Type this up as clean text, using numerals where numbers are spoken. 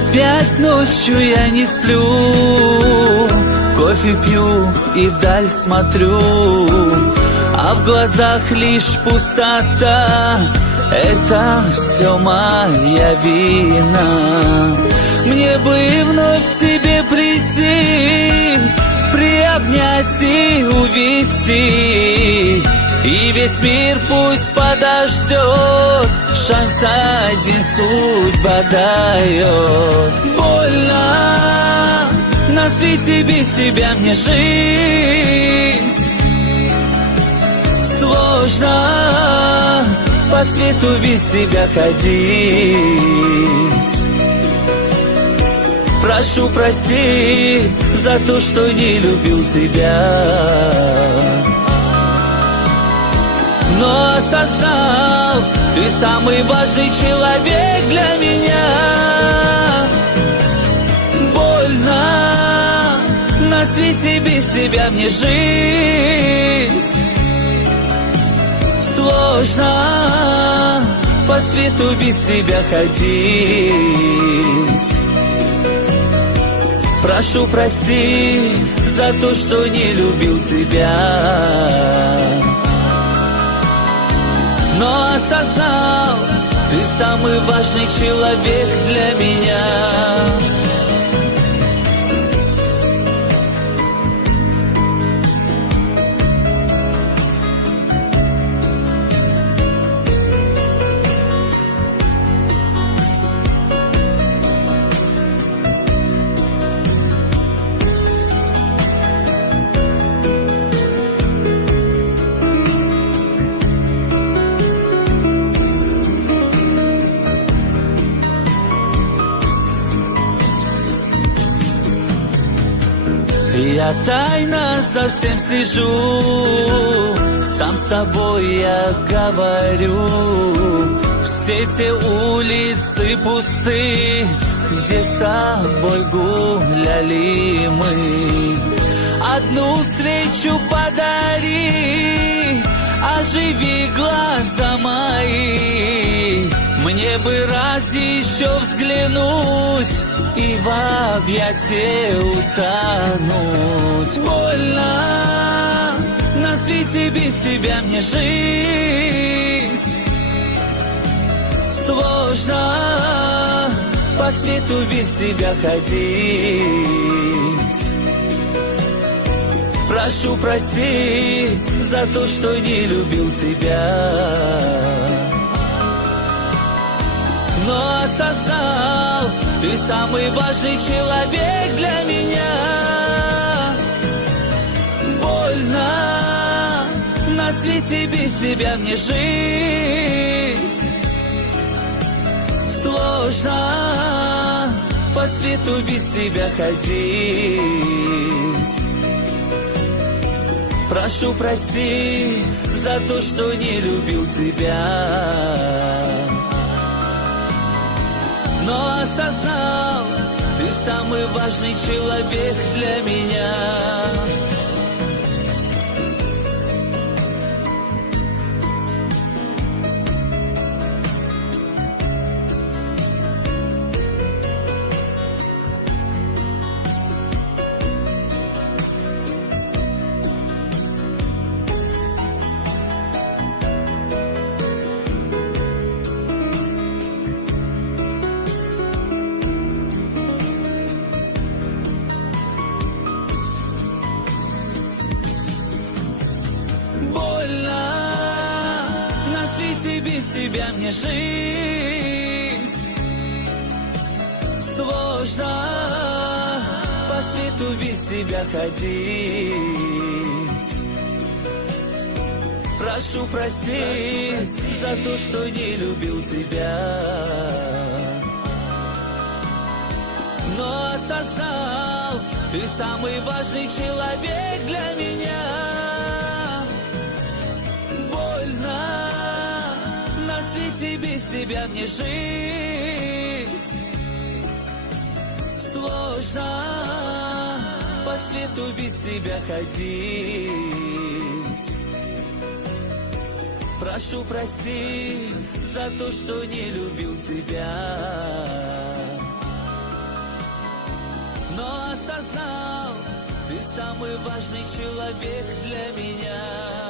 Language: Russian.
Опять ночью я не сплю, кофе пью и вдаль смотрю, а в глазах лишь пустота. Это все моя вина. Мне бы вновь к тебе прийти, приобнять и увести, и весь мир пусть подождет, шанс один судьба дает. Больно на свете без тебя мне жить, сложно по свету без тебя ходить. Прошу прости за то, что не любил тебя, но осознал, ты самый важный человек для меня. Больно на свете без тебя мне жить, сложно по свету без тебя ходить. Прошу прости за то, что не любил тебя, но осознал, ты самый важный человек для меня. Я тайно за всем слежу, сам собой я говорю. Все те улицы пусты, где с тобой гуляли мы. Одну встречу подари, оживи глаза мои. Мне бы раз еще взглянуть и в объятия утонуть. Больно на свете без тебя мне жить, сложно по свету без тебя ходить. Прошу прости за то, что не любил тебя, но осознал, ты самый важный человек для меня. Больно на свете без тебя мне жить, сложно по свету без тебя ходить. Прошу прости за то, что не любил тебя, но осознал, ты самый важный человек для меня. Без тебя мне жить, сложно по свету без тебя ходить. Прошу простить за то, что не любил тебя, но осознал, ты самый важный человек для меня. На свете без тебя мне жить, сложно по свету без тебя ходить. Прошу простить за то, что не любил тебя, но осознал, ты самый важный человек для меня.